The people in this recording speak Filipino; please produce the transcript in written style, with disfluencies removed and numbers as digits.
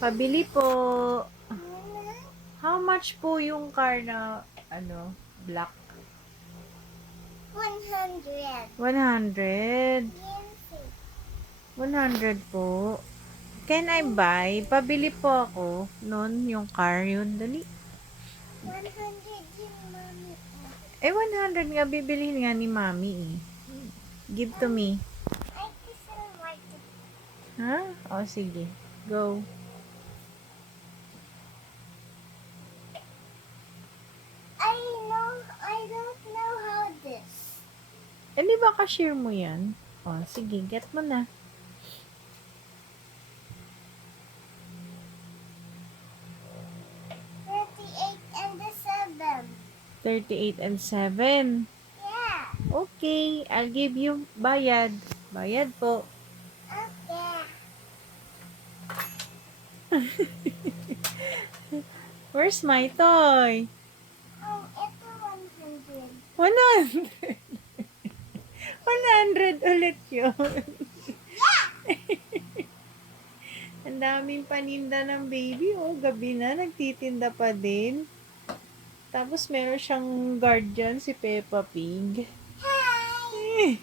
Pabili po. How much po yung car na, black? 100. 100. 100 po. Can I buy? Pabili po ako nun, yung car yun. Dali. 100 yung mommy. 100 nga bibilihin nga ni mami eh. Give to me. I just like it. Ha? O, sige. Go. I don't know how this. Di ba cashier mo yan? O, sige. Get mo na. 38 and the 7. 38 and 7. Yeah. Okay. I'll give you bayad. Bayad po. Okay. Where's my toy? Ito 100. 100. 100 ulit yun. Ang daming paninda ng baby. Oh, gabi na. Nagtitinda pa din. Tapos meron siyang guardian, si Peppa Pig. Hi.